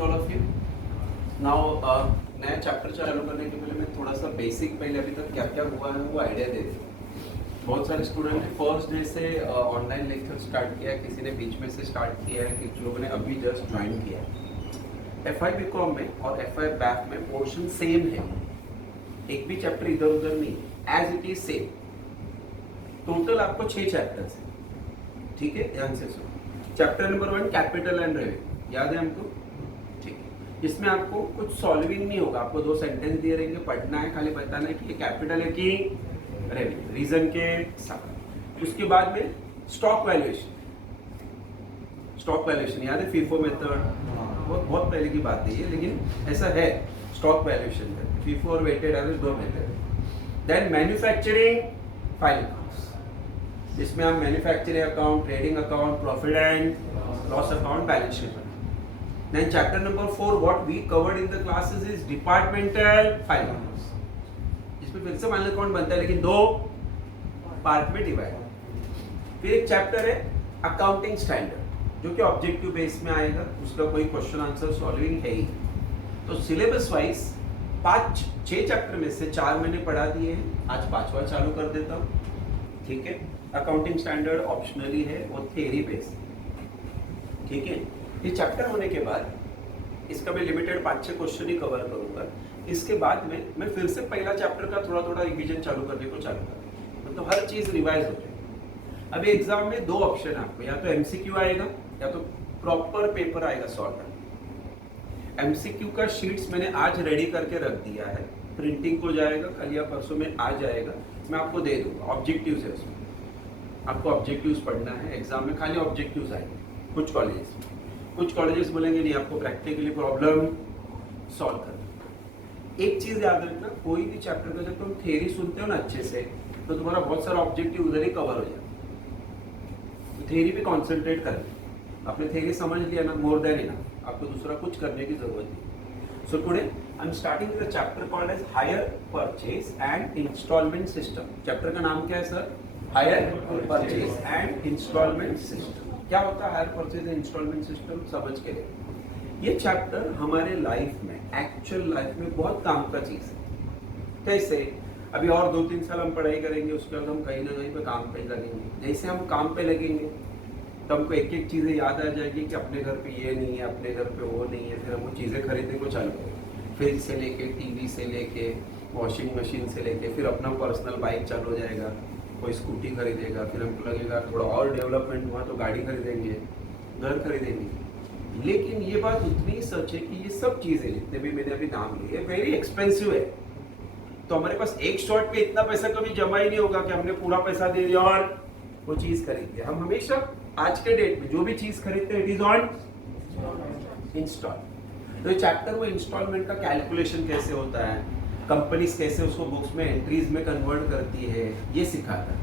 All of you. Now नया chapter चालू करने के पहले मैं थोड़ा सा बेसिक पहले अभी तक क्या क्या हुआ है वो आइडिया दे दूँ। बहुत सारे स्टूडेंट ने फर्स्ट डे से ऑनलाइन लेक्चर स्टार्ट किया है, किसी ने बीच में से स्टार्ट किया है, कुछ लोगों ने अभी जस्ट ज्वाइन किया है। एफ आई बी कॉम में और एफ आई बैक में पोर्शन सेम है, एक भी चैप्टर इधर उधर नहीं, as it is same. Total आपको 6 चैप्टर्स है, ठीक है, ध्यान से सुनो। Chapter number 1 capital and revenue, याद है हमको? ठीक है, इसमें आपको कुछ सॉल्विंग नहीं होगा, आपको 2 सेंटेंस दिए रहेंगे, पढ़ना है, खाली बताना है कि ये कैपिटल है कि रेवेन्यू, रीजन के साथ। उसके बाद में स्टॉक वैल्यूएशन, स्टॉक वैल्यूएशन याद है? फीफो मेथड, बहुत पहले की बात है ये, लेकिन ऐसा है स्टॉक वैल्यूएशन में फीफो और weighted average 2 method. Then manufacturing final accounts, जिसमें हम manufacturing account, trading account, profit and loss account, balance sheet बनाए। Then chapter number 4 what we covered in the classes is departmental final accounts, जिसमें फिर से final account बनता है लेकिन 2 part में डिवाइड। फिर एक चैप्टर है अकाउंटिंग स्टैंडर्ड, जो कि ऑब्जेक्टिव बेस में आएगा, उसका कोई क्वेश्चन आंसर सॉल्विंग है ही। तो सिलेबस वाइज 6 चैप्टर में से 4 मैंने पढ़ा दिए हैं, आज 5वां चालू कर देता हूँ, ठीक है। अकाउंटिंग स्टैंडर्ड ऑप्शनली है, वो थ्योरी बेस्ड, ठीक है। ये चैप्टर होने के बाद इसका मैं लिमिटेड 5-6 क्वेश्चन ही कवर करूंगा। इसके बाद में मैं फिर से पहला चैप्टर का थोड़ा थोड़ा रिवीजन चालू करने को चालू करूंगा, मतलब हर चीज रिवाइज हो जाएगी। अभी एग्जाम में 2 ऑप्शन है आपको, या तो एमसीक्यू आएगा या तो प्रॉपर पेपर आएगा सॉर्ट। एमसीक्यू का शीट्स मैंने आज रेडी करके रख दिया है, प्रिंटिंग को जाएगा, कल या परसों में आ जाएगा, मैं आपको दे दूंगा। ऑब्जेक्टिव्स है उसमें, आपको ऑब्जेक्टिव्स पढ़ना है, एग्जाम में खाली ऑब्जेक्टिव्स आएंगे। कुछ कॉलेजेस बोलेंगे नहीं, आपको प्रैक्टिकली प्रॉब्लम सॉल्व करना। एक चीज याद रखना, कोई भी चैप्टर का जब तुम थ्योरी सुनते हो ना अच्छे से, तो तुम्हारा बहुत सारा ऑब्जेक्टिव उधर ही कवर हो जाता है। तो थ्योरी पे कॉन्सेंट्रेट करना, आपने थ्योरी समझ लिया ना, मोर देन इनफ, आपको दूसरा कुछ करने की जरूरत नहीं। So today I am starting with a chapter called as hire purchase and installment system. Chapter का नाम क्या है sir? Hire purchase and installment system. क्या होता है hire purchase and installment system, समझ के लिए ये चैप्टर हमारे लाइफ में, एक्चुअल लाइफ में बहुत काम का चीज है। कैसे? अभी और 2-3 साल हम पढ़ाई करेंगे, उसके बाद हम कहीं ना कहीं पे काम पे लगेंगे। जैसे हम काम पे लगेंगे तो हमको एक एक चीजें याद आ जाएगी कि अपने घर पे ये नहीं है, अपने घर पे वो नहीं है, फिर हम वो चीजें खरीदने को चालू करेंगे। फ्रिज से लेके, टीवी से लेके, वॉशिंग मशीन से लेके, फिर अपना पर्सनल बाइक चालू हो जाएगा, कोई स्कूटी खरीदेगा, फिर हमको लगेगा थोड़ा और डेवलपमेंट हुआ तो गाड़ी खरीदेंगे, घर खरीदेंगे। लेकिन ये बात उतनी सच है कि ये सब चीजें जितने भी मैंने अभी नाम लिए वेरी एक्सपेंसिव है। तो हमारे पास एक शॉट पे इतना पैसा कभी जमा ही नहीं होगा कि हमने पूरा पैसा दे दिया और वो चीज खरीद लिया। हम हमेशा आज के डेट में जो भी चीज खरीदते हैं इट इज ऑन इंस्टॉल। तो चैप्टर में इंस्टॉलमेंट का कैलकुलेशन कैसे होता है, कंपनीज कैसे उसको बुक्स में एंट्रीज में कन्वर्ट करती है, ये सिखाता है।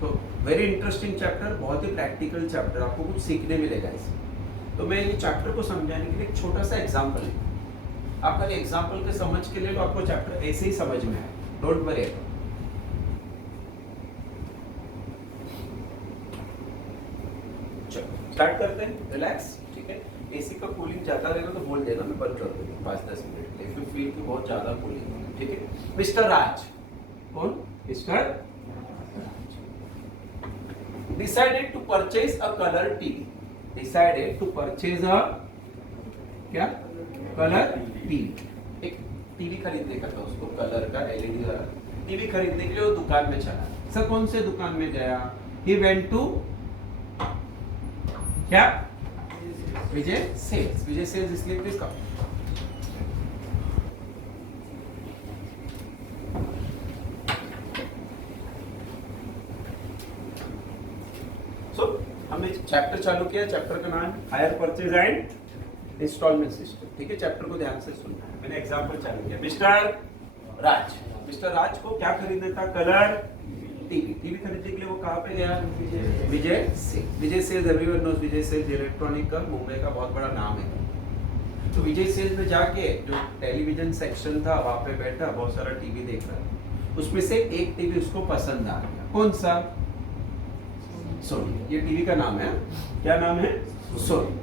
तो वेरी इंटरेस्टिंग चैप्टर, बहुत ही प्रैक्टिकल चैप्टर, आपको कुछ सीखने मिलेगा इसमें। तो मैं ये चैप्टर को समझाने के लिए एक छोटा सा एग्जांपल है, आप खाली एग्जांपल के समझ के लिए तो आपको चैप्टर ऐसे ही समझ में आए, डोंट वरी। चलो स्टार्ट करते हैं, रिलैक्स, ठीक है। एसी का कूलिंग ज्यादा रहेगा तो बोल देना, मैं बंद कर दूंगा 5-10 मिनट के लिए, फिर फील की बहुत ज्यादा कूलिंग है, ठीक है। मिस्टर राज, कौन? Mister decided to purchase a colour TV, decided to purchase a क्या? Colour TV. एक टीवी खरीदने का था उसको, कलर का एलईडी वाला टीवी खरीदने के लिए वो दुकान में चला। सर कौन से दुकान में गया? ही वेंट टू क्या? विजय सेल्स। विजय सेल्स इसलिए प्लीज कम। हमने चैप्टर चालू किया, चैप्टर का नाम hire purchase and installment system, ठीक है। चैप्टर को ध्यान से सुनना है। मैंने एग्जांपल चालू किया, मिस्टर राज को क्या खरीदना था? Colour TV. टीवी खरीदने के लिए वो कहाँ पे गया? विजय sales. Vijay sales everyone knows, विजय सेल्स इलेक्ट्रॉनिक का मुंबई का बहुत बड़ा नाम है। तो विजय सेल्स में जाके जो टेलीविजन सेक्शन था वहां पे बैठा, बहुत सारा टीवी देख रहा था, उसमें से एक टीवी उसको पसंद आ गया। कौन सा? सोनी। ये टीवी का नाम है, क्या नाम है? सोनी,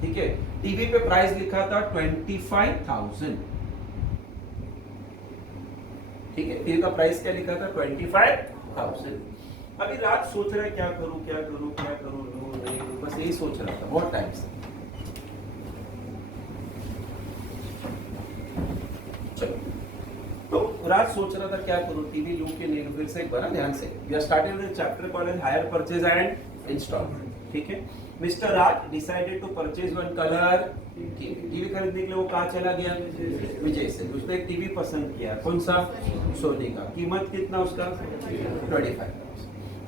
ठीक है। टीवी पे प्राइस लिखा था 25,000। ठीक है, टीवी का प्राइस क्या लिखा था 25,000। अभी रात सोच रहा है क्या करूं क्या करूं क्या करूं, लूं नहीं लूं, बस यही सोच रहा था बहुत टाइम से। चलो, तो रात सोच रहा था क्या करूं, टीवी लूं कि नहीं लूं। फिर से एक बार ध्यान से, we are starting with chapter called hire purchase and installment. ठीक है, mister Raj decided to purchase one colour TV. TV खरीदने के लिए वो कहाँ चला गया, विजय से। उसने एक टीवी पसंद किया, कौन सा, सोनी का। कीमत कितना उसका 25,000।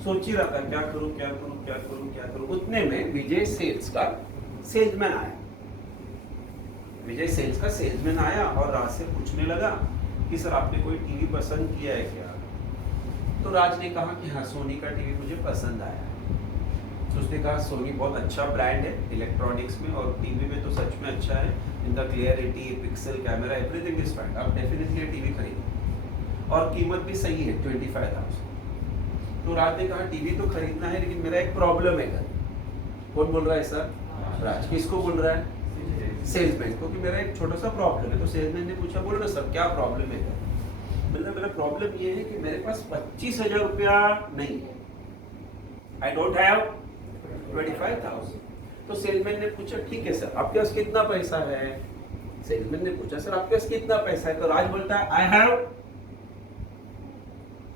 सोच ही रहा था क्या करूं क्या करूं क्या करूं क्या करूं। उतने में विजय सेल्स का सेल्समैन आया। विजय सेल्स का सेल्समैन आया और राज से पूछने लगा कि सर आपने कोई टीवी पसंद किया है क्या। तो राज ने कहा कि हाँ सोनी का टीवी मुझे पसंद आया है। तो उसने कहा सोनी बहुत अच्छा ब्रांड है इलेक्ट्रॉनिक्स में, और टीवी में तो सच में अच्छा है। इनका clarity, pixel, camera, everything is fine. आप डेफिनेटली टीवी खरीदो और कीमत भी सही है 25,000। तो राज ने कहा टीवी तो खरीदना है लेकिन मेरा एक प्रॉब्लम है घर। कौन बोल रहा है सर, राज। किसको बोल रहा है, सेल्समैन को, कि मेरा एक छोटा सा प्रॉब्लम है। तो सेल्समैन ने पूछा, बोल रहे सर क्या प्रॉब्लम है। मतलब मेरा प्रॉब्लम ये है कि मेरे पास 25,000 रुपया नहीं है, आई डोंट हैव 25,000। तो सेल्समैन ने पूछा ठीक है सर आपके पास कितना पैसा है। सेल्समैन ने पूछा सर आपके पास कितना पैसा है। तो राज बोलता है I have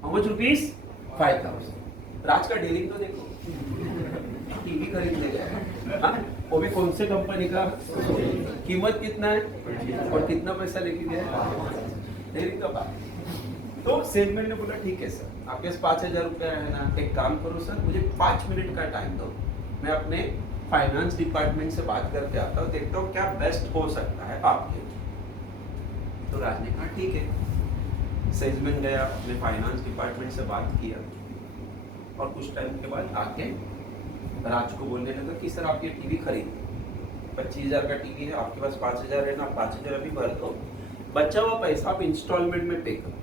how much rupees 5,000। राज का डीलिंग तो देखो, टीवी खरीदने गया, हाँ वो भी कौन से कंपनी का, कीमत कितना है और कितना पैसा लेके गया, डीलिंग का बात। तो सेल्समैन ने बोला ठीक है सर आपके पास 5,000 रुपया है ना, एक काम करो सर मुझे 5 मिनट का टाइम दो, मैं अपने फाइनेंस डिपार्टमेंट से बात करके आता हूँ, देखता हूँ क्या बेस्ट हो सकता है आपके लिए। तो राज ने कहा ठीक है। सेल्समैन गया, अपने फाइनेंस डिपार्टमेंट से बात किया और कुछ टाइम के बाद आके राज को बोलने लगा कि सर आप ये टीवी खरीद 25,000 का टीवी है, आपके पास 5,000 है ना, 5,000 अभी भर दो, बचा हुआ पैसा आप इंस्टॉलमेंट में पे करो।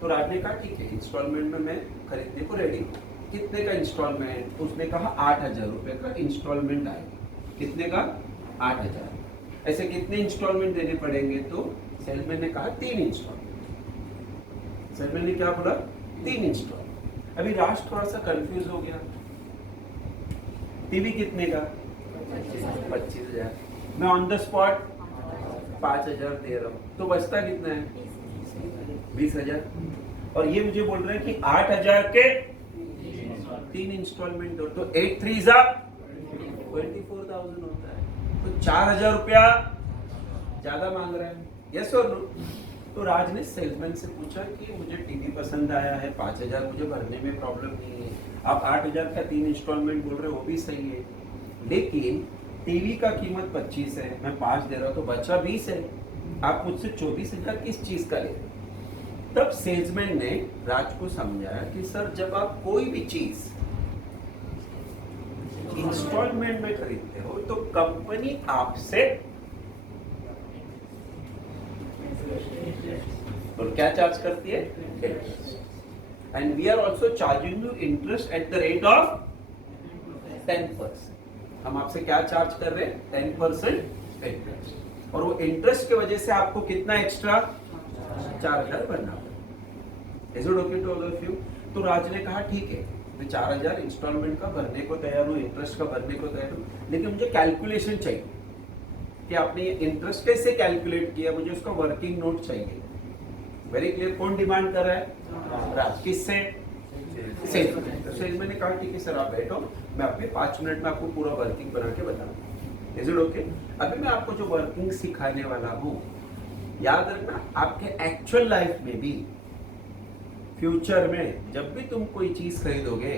तो राज ने कहा ठीक है इंस्टॉलमेंट में मैं खरीदने को रेडी हूँ। कितने का इंस्टॉलमेंट, उसने कहा 8,000 रुपए का इंस्टॉलमेंट आएगा। कितने का, 8,000। ऐसे कितने इंस्टॉलमेंट देने पड़ेंगे। तो सेल्समैन ने कहा 3 इंस्टॉलमेंट। सेल्समैन ने क्या बोला, 3 इंस्टॉलमेंट। अभी राज थोड़ा सा कंफ्यूज हो गया, टीवी कितने का 25,000, मैं ऑन द स्पॉट 5,000 दे रहा हूँ, तो बचता कितना है 20,000। और ये मुझे बोल रहे हैं कि 8,000 के 3 इंस्टॉलमेंट दो, तो 8 3 24,000 होता है। तो 4,000 रुपया ज्यादा मांग रहा है, यस और नो। तो राज ने सेल्समैन से पूछा कि मुझे टीवी पसंद आया है, 5,000 मुझे भरने में प्रॉब्लम नहीं है, आप 8,000 का 3 इंस्टॉलमेंट बोल रहे हो वो भी सही है, लेकिन टीवी का कीमत 25 है, मैं 5 दे रहा हूँ तो बचा 20 है, आप मुझसे 24,000 किस चीज का ले रहे हो। तब सेल्समैन ने राज को समझाया कि सर जब आप कोई भी चीज इंस्टॉलमेंट में खरीदते हो तो कंपनी आपसे और क्या चार्ज करती है, and we are also charging you interest at the rate of 10%। हम आपसे क्या चार्ज कर रहे हैं, 10% इंटरेस्ट, और वो इंटरेस्ट की वजह से आपको कितना एक्स्ट्रा 4,000 भरना पड़ेगा। Is it okay to all of you. तो राज ने कहा ठीक है मैं 4,000 इंस्टॉलमेंट का भरने को तैयार हूँ, इंटरेस्ट का भरने को तैयार हूँ, लेकिन मुझे कैलकुलेशन चाहिए कि आपने ये इंटरेस्ट कैसे कैलकुलेट किया, मुझे उसका वर्किंग नोट चाहिए। वेरी क्लियर, कौन डिमांड कर रहा है, राज। किससे, सेल्समैन ने कहा ठीक है सर आप बैठो, मैं आपके 5 मिनट में आपको पूरा वर्किंग बना के बताऊंगा। Is it okay. अभी मैं आपको जो वर्किंग सिखाने वाला हूँ, याद रखना आपके एक्चुअल लाइफ में भी, फ्यूचर में जब भी तुम कोई चीज खरीदोगे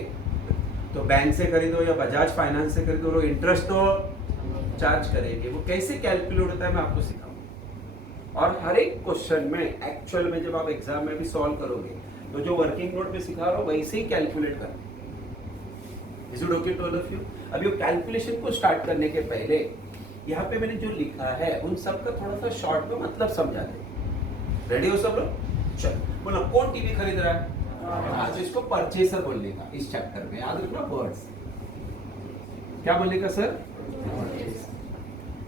तो बैंक से खरीदो या बजाज फाइनेंस से खरीदो, वो इंटरेस्ट तो चार्ज करेंगे, वो कैसे कैलकुलेट होता है मैं आपको सिखाऊंगा। और हर एक क्वेश्चन में एक्चुअल में जब आप एग्जाम में भी सॉल्व करोगे तो जो वर्किंग नोट में सिखा रहा हूं वैसे ही कैलकुलेट करना। Is it okay to all of you. अभी वो कैलकुलेशन को स्टार्ट करने के पहले यहाँ पे मैंने जो लिखा है उन सब का थोड़ा सा शॉर्ट में मतलब समझा दे। रेडी हो सब लोग, चलो बोलो कौन टीवी खरीद रहा है, आज इसको परचेसर बोलने का इस चैप्टर में, याद रखना वर्ड्स क्या बोलने का सर,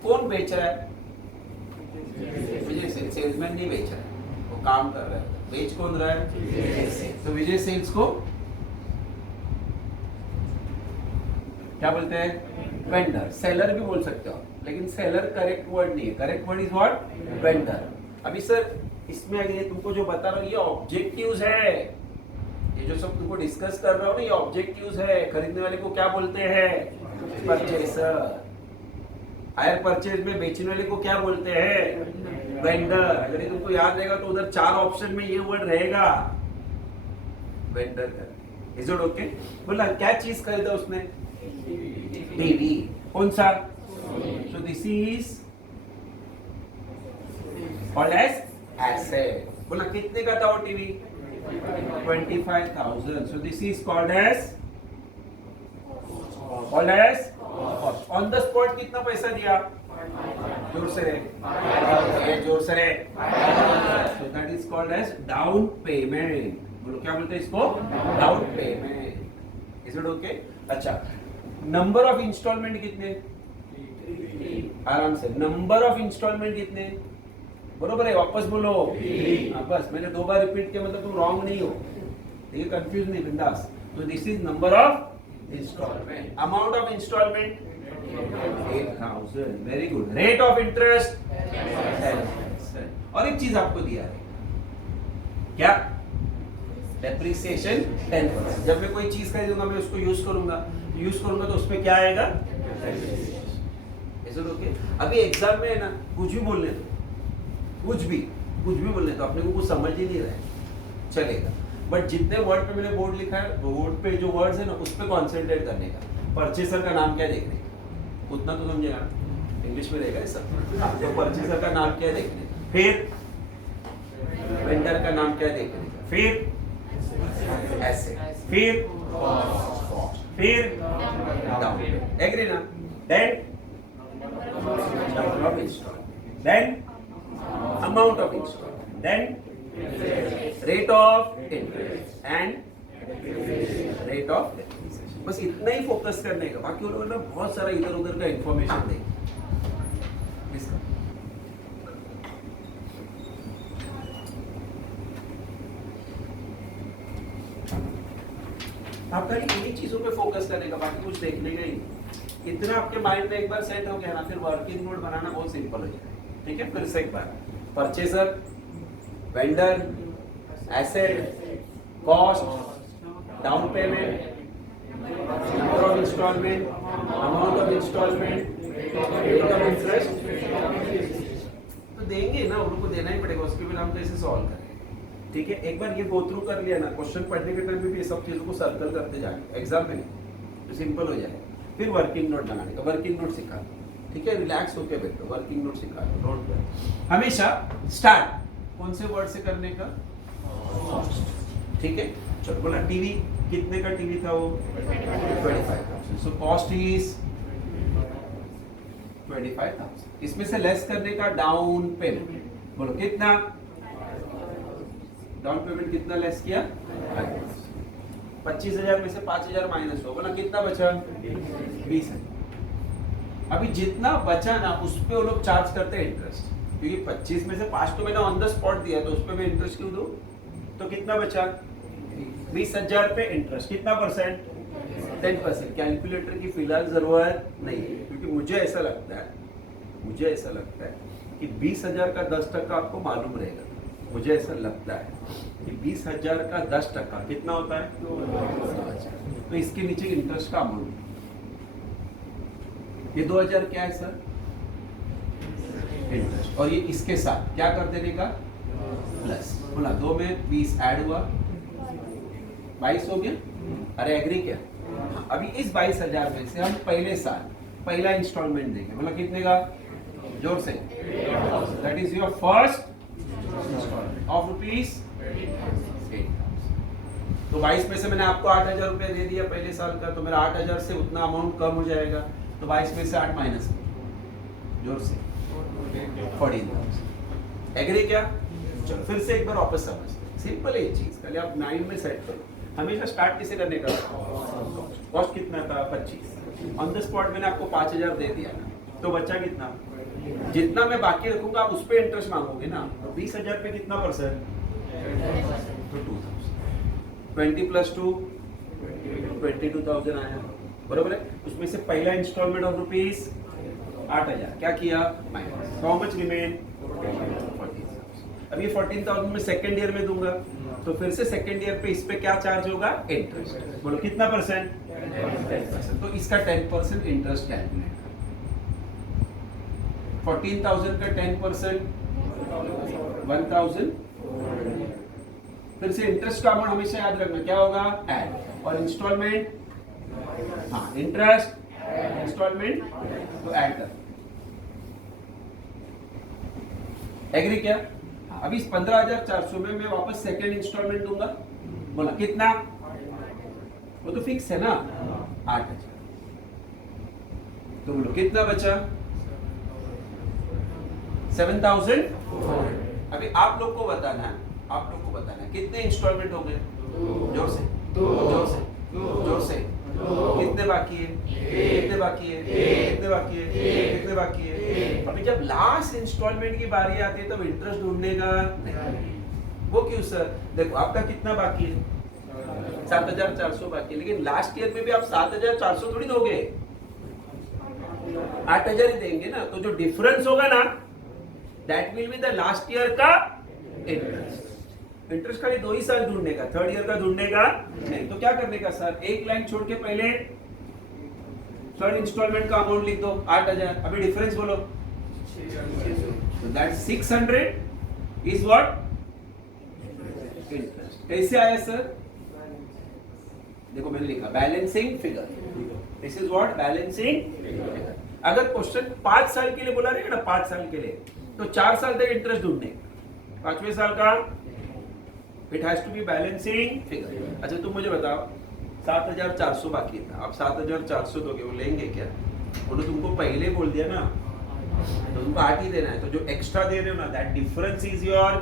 कौन बेच रहा है? विजय सेल्स। सेल्समैन नहीं बेच रहा है, वो काम कर रहा है। बेच कौन रहा है? तो विजय सेल्स को क्या बोलते हैं? वेंडर। सेलर भी बोल सकते हो, लेकिन सेलर करेक्ट वर्ड नहीं है। Correct word is what? Vendor. अभी सर इसमें अगर तुमको जो बता रहा हूँ ये ऑब्जेक्टिव्स है, ये जो सब तुमको डिस्कस कर रहा हूँ ना ये ऑब्जेक्टिव्स है। खरीदने वाले को क्या बोलते हैं? परचेसर। हायर परचेज में बेचने वाले को क्या बोलते हैं? वेंडर। अगर ये तुमको याद रहेगा तो उधर 4 ऑप्शन में ये वर्ड रहेगा, वेंडर। Is it okay? बोला क्या चीज खरीदा उसने? टीवी। कौन सा? So this is called as asset. बोला कितने का था वो TV? 25,000। So this is called as on the spot. कितना पैसा दिया? जोर से रे, जोर से रे। So that is called as down payment. बोलो क्या बोलते हैं इसको? Down payment. Is it okay? अच्छा, नंबर ऑफ इंस्टॉलमेंट कितने? आराम से, नंबर ऑफ इंस्टॉलमेंट कितने? बरोबर है, वापस बोलो। हाँ बस, मैंने 2 बार रिपीट किया मतलब तुम रॉन्ग नहीं हो, ठीक है? कंफ्यूज नहीं, बिंदास। तो this is number of instalment. Amount of installment 8,000। Very good. Rate of interest 10%। और एक चीज आपको दिया है क्या? डेप्रिसिएशन 10%। जब मैं कोई चीज खरीदूंगा मैं उसको यूज करूंगा तो उसमें क्या आएगा? ऐसा ओके? अभी एग्जाम में है ना, कुछ भी बोलने दो, कुछ भी बोलने दो, अपने को कुछ समझ ही नहीं रहा है चलेगा, बट जितने वर्ड पे मैंने बोर्ड लिखा है, बोर्ड पे जो वर्ड्स है ना उस पे कॉन्सेंट्रेट करने का। परचेसर का नाम क्या देखने का, उतना तो समझेगा, इंग्लिश में रहेगा सब। तो परचेसर का नाम क्या देखने का, फिर वेंडर का नाम क्या देखने का, फिर एसेट, फिर डाउन पेमेंट। एग्री ना? Then number of installment, then amount of installment, then rate of interest and rate of depreciation। बस इतना ही फोकस करने का, बाकी उन्होंने ना बहुत सारा इधर उधर का इंफॉर्मेशन देंगे इसका। आपका इन्हीं चीजों पे फोकस करने का, बाकी कुछ देखने का ही नहीं। इतना आपके माइंड में एक बार सेट हो गया ना, फिर वर्किंग नोट बनाना बहुत सिंपल हो जाएगा। ठीक है, फिर से एक बार, purchaser, vendor, asset, cost, down payment, number of instalment, amount of instalment, rate of interest. तो देंगे ना, उनको देना ही पड़ेगा, उसके बिना हम कैसे सॉल्व करें? ठीक है, एक बार ये गो थ्रू कर लिया ना, क्वेश्चन पढ़ने के टाइम में भी ये सब चीजों को सर्कल करते जाएंगे, एग्जाम में नहीं तो सिंपल हो जाएगा। फिर वर्किंग नोट बनाने का, वर्किंग नोट सिखा दो, ठीक है? रिलैक्स होके बैठो, वर्किंग नोट सिखा दो, नोट पर हमेशा स्टार्ट कौन से वर्ड से करने का? ठीक है, चलो बोला टीवी, कितने का टीवी था वो? 25,000। So cost is 25,000। इसमें से लेस करने का डाउन पेमेंट, बोलो कितना? डाउन पेमेंट कितना लेस किया? 25,000 में से 5,000 माइनस हो, बोला कितना बचा? 20,000। अभी जितना बचा ना उस पे वो लोग चार्ज करते हैं इंटरेस्ट, क्योंकि 25 में से 5 तो मैंने ऑन द स्पॉट दिया, तो उस पे मैं इंटरेस्ट क्यों दूं? तो कितना बचा? 20,000 पे इंटरेस्ट कितना परसेंट? 10%। कैलकुलेटर की फिलहाल जरूरत नहीं है, क्योंकि मुझे ऐसा लगता है कि 20,000 का 10% आपको मालूम रहेगा। मुझे ऐसा लगता है कि 20,000 का 10% कितना होता है? 2,000। तो इसके नीचे इंटरेस्ट का अमाउंट, ये 2,000 क्या है सर? इंटरेस्ट। और ये इसके साथ क्या कर देने का? प्लस। बोला 2 में 20 ऐड हुआ, 22 हो गया। अरे एग्री क्या? अभी इस 22,000 में से हम पहले साल पहला इंस्टॉलमेंट देंगे, बोला कितने का? जोर से, that is your first of rupees 8,000। तो 22 में से मैंने आपको 8,000 रुपया दे दिया पहले साल का, तो मेरा 8,000 से उतना अमाउंट कम हो जाएगा, तो 22 में से 8 माइनस, जोर से 14,000। एग्री क्या? चलो फिर से एक बार वापस समझते, सिंपल है ये चीज, पहले आप माइंड में सेट करो। हमेशा स्टार्ट किसे करने का? कॉस्ट कितना था? 25। ऑन द स्पॉट मैंने आपको 5,000 दे दिया ना, तो बच्चा कितना? जितना मैं बाकी रखूंगा आप उस पर इंटरेस्ट मांगोगे ना, तो 20,000 पे कितना परसेंट, तो 2,000। 20 प्लस 2 22,000 आया, बरोबर है। उसमें से पहला इंस्टॉलमेंट ऑफ रुपीज 8,000 क्या किया माइनस, हाउ मच रिमेन 14,000। अब ये 14,000 में सेकेंड ईयर में दूंगा, तो फिर से सेकेंड ईयर पे इस पे क्या चार्ज होगा, इंटरेस्ट। बोलो कितना परसेंट, 10%। तो इसका 10% इंटरेस्ट कैलकुलेट, 14,000 का 10% 1,000। फिर से इंटरेस्ट का अमाउंट हमेशा याद रखना क्या होगा, ऐड, और इंस्टॉलमेंट, हाँ इंटरेस्ट इंस्टॉलमेंट तो ऐड कर, एग्री क्या। अभी इस 15,400 में मैं वापस सेकेंड इंस्टॉलमेंट दूंगा, बोला कितना, वो तो फिक्स है ना 8,000। तो बोलो कितना बचा 7,000। अभी आप लोग को बताना कितने इंस्टॉलमेंट हो गए, जोर से जोर से जोर से, कितने बाकी है, कितने बाकी है, कितने बाकी है, कितने बाकी है। अभी जब लास्ट इंस्टॉलमेंट की बारी आती है तब इंटरेस्ट ढूंढने का नहीं। वो क्यों सर, देखो आपका कितना बाकी है 7,400 बाकी है, लेकिन लास्ट ईयर में भी आप 7,400 थोड़ी दोगे, 8,000 ही देंगे ना। तो जो डिफरेंस होगा ना, that will be the last year का इंटरेस्ट। इंटरेस्ट खाली 2 ही साल ढूंढने का, थर्ड ईयर का ढूंढने का नहीं। तो क्या करने का सर, एक लाइन छोड़ के पहले थर्ड इंस्टॉलमेंट का अमाउंट लिख दो 8,000। अभी डिफरेंस बोलो, so that 600 is what interest. कैसे आया सर, देखो मैंने लिखा balancing figure, this is what balancing figure. अगर क्वेश्चन 5 साल के लिए बोला रहेगा ना, 5 साल के लिए, तो 4 साल तक इंटरेस्ट ढूंढने, 5वें साल का it has to be balancing figure. अच्छा तुम मुझे बताओ 7,400 बाकी था, आप 7,400 दोगे, वो लेंगे क्या, उन्होंने तुमको पहले बोल दिया ना, तो तुमको 8 ही देना है। तो जो एक्स्ट्रा दे रहे हो ना, that difference is your,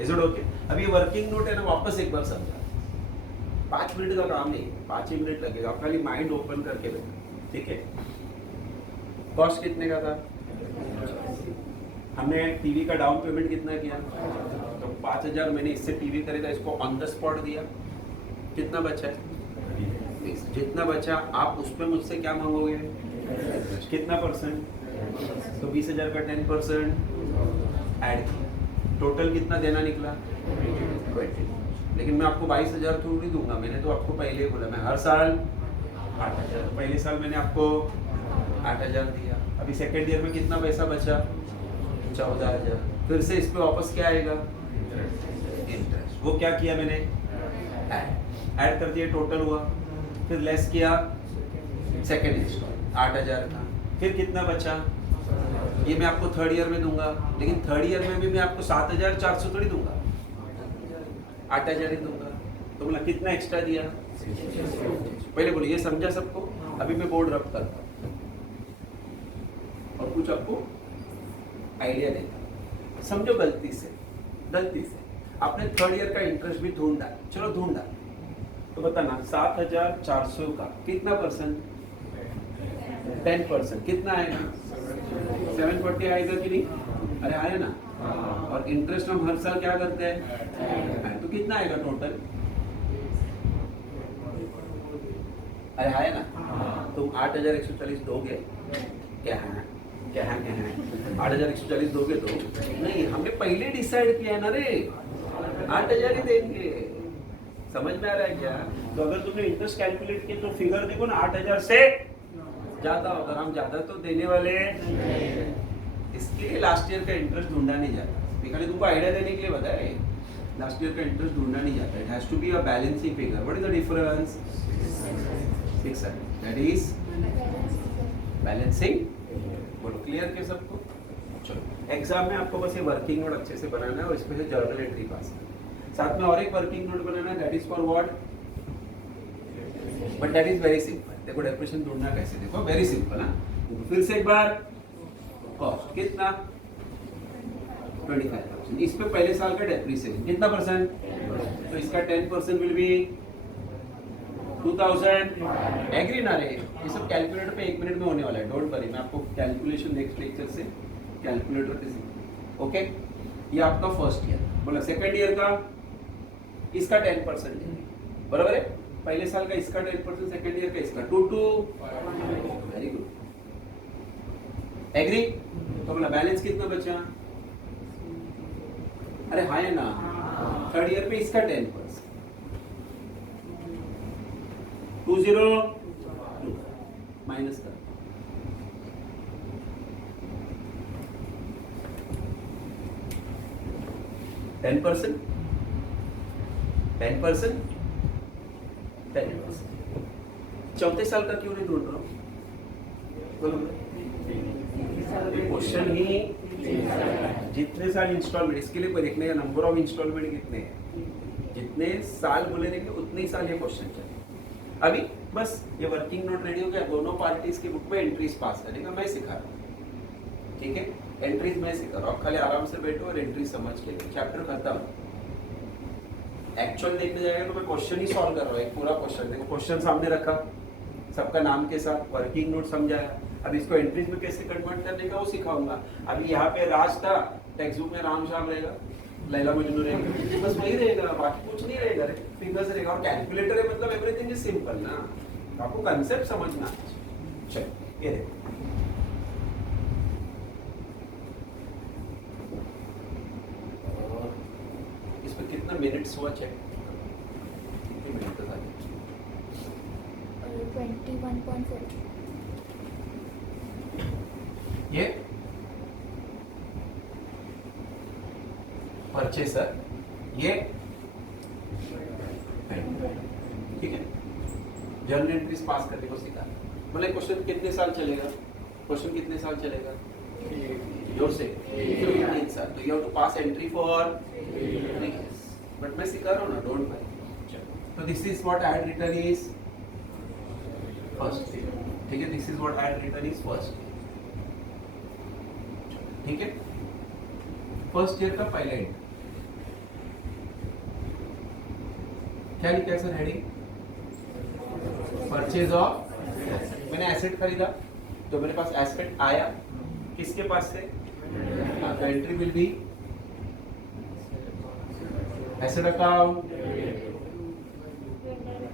is it okay. अब ये वर्किंग नोट है ना, वापस एक बार समझा, 5 मिनट का काम नहीं, 5 ही मिनट लगेगा, आप खाली माइंड ओपन करके बैठो, ठीक है। कॉस्ट कितने का था, हमने टीवी का डाउन पेमेंट कितना किया, तो 5,000 मैंने इससे टीवी खरीदा, इसको ऑन द स्पॉट दिया, कितना बचा है, जितना बचा आप उस पर मुझसे क्या मांगोगे, कितना परसेंट, तो 20,000 का 10% ऐड किया, टोटल कितना देना निकला 20। लेकिन मैं आपको 22,000 थोड़ी दूंगा, मैंने तो आपको पहले ही बोला मैं हर साल 8,000, तो पहले साल मैंने आपको 8,000 दिया। अभी सेकेंड ईयर में कितना पैसा बचा 14,000। फिर से इस पे वापस क्या आएगा, इंटरेस्ट। वो क्या किया मैंने, ऐड कर दिया, टोटल हुआ, फिर लेस किया सेकेंड इंस्टॉलमेंट 8,000 का, फिर कितना बचा, ये मैं आपको थर्ड ईयर में दूंगा, लेकिन थर्ड ईयर में भी मैं आपको 7,400 थोड़ी दूंगा, 8,000 ही दूंगा। तो बोला कितना एक्स्ट्रा दिया, पहले बोलिए समझा सबको। अभी मैं बोर्ड रब करता हूँ और कुछ आपको आइडिया देता, समझो। गलती से आपने थर्ड ईयर का इंटरेस्ट भी ढूंढा, चलो ढूंढा, तो बताना 7,400 का कितना परसेंट, 10% कितना आएगा, 740 आएगा कि नहीं, अरे आया ना। और इंटरेस्ट हम हर साल क्या करते हैं, तो कितना आएगा टोटल, अरे आया ना। तुम 8,140 दोगे क्या है, 8,140 दोगे तो नहीं, हमने पहले डिसाइड किया है ना रे, 8,000 ही देंगे, समझ में आ रहा है क्या। तो अगर तुमने इंटरेस्ट कैलकुलेट किया तो फिगर देखो ना, 8,000 से ज्यादा होगा, हम ज्यादा तो देने वाले, इसके लिए लास्ट ईयर का इंटरेस्ट ढूंढा नहीं जाता, खाली तुमको आइडिया देने के लिए बताया, लास्ट ईयर का इंटरेस्ट ढूंढना नहीं जाता, it has to be a balancing figure. What is the difference, 600, that is balancing. बोलो क्लियर के सबको। चलो एग्जाम में आपको बस ये वर्किंग नोट अच्छे से बनाना है और इसमें से जर्नल एंट्री पास करना है, साथ में और एक वर्किंग नोट बनाना है, that is for what, but that is very simple. देखो डेप्रेशन ढूंढना कैसे, देखो वेरी सिंपल। हाँ फिर से एक बार, कॉस्ट कितना 25,000, इस पे पहले साल का डेप्रिसिएशन कितना परसेंट, तो इसका 10% विल बी 2,000, एग्री ना रे। ये सब कैलकुलेटर पे 1 मिनट में होने वाला है, डोंट वरी। मैं आपको कैलकुलेशन नेक्स्ट लेक्चर से कैलकुलेटर पे सीखूंगा। ओके, ये आपका फर्स्ट ईयर। बोला सेकंड ईयर का इसका 10% है, बराबर है? पहले साल का इसका 10%, सेकंड ईयर का इसका 2 to 5। Very good, agree? तो बोला बैलेंस कितना बचा? अरे हाँ है ना, थर्ड ईयर पे इसका 10%, 202 माइनस कर, टेन परसेंट, 10%, 10%। चौथे साल का क्यों नहीं ढूंढ रहा हूँ? क्वेश्चन ही जितने साल इंस्टॉलमेंट, इसके लिए कोई देखने का नंबर ऑफ इंस्टॉलमेंट कितने हैं, जितने साल बोले रहेंगे उतने ही साल ये क्वेश्चन चलेगा। अभी बस ये वर्किंग नोट रेडी हो गया, दोनों पार्टीज की बुक में एंट्रीज पास करने का मैं सिखा रहा हूँ, ठीक है? एंट्रीज मैं सिखा रहा हूँ, खाली आराम से बैठो और एंट्री समझ के चैप्टर खत्म। एक्चुअल देखने जाएगा तो मैं क्वेश्चन ही सॉल्व कर रहा हूँ, एक पूरा क्वेश्चन। देखो क्वेश्चन सामने रखा, सबका नाम के साथ वर्किंग नोट समझाया, अब इसको एंट्रीज में कैसे कन्वर्ट करने का वो सिखाऊंगा। अभी यहाँ पे राज था, टेक्स्ट बुक में राम श्याम रहेगा, लैला मजनू रहेगा, बस वही रहेगा, बाकी कुछ नहीं रहेगा, फिंगर्स रहेगा। और कैलकुलेटर है मतलब एवरीथिंग इज सिंपल ना, आपको कंसेप्ट समझना। चलो ये देखो, इसमें कितना मिनट्स हुआ चेक, कितने मिनट का था? 21.4। ये परचेसर, ये ठीक है। जर्नल एंट्रीज पास करने को सीखा। मतलब क्वेश्चन कितने साल चलेगा? क्वेश्चन कितने साल चलेगा? जोर से 3 साल। तो you have to pass entry for 3 years। But मैं सिखा रहा हूँ ना, डोंट वरी। तो this is what I had written is first year, ठीक है? This is what I had written is first year, ठीक है? फर्स्ट ईयर का पहला एंट्री क्या लिखा है सर हेडिंग? परचेज ऑफ, मैंने एसेट खरीदा तो मेरे पास एसेट आया, किसके पास से? तो entry will be asset account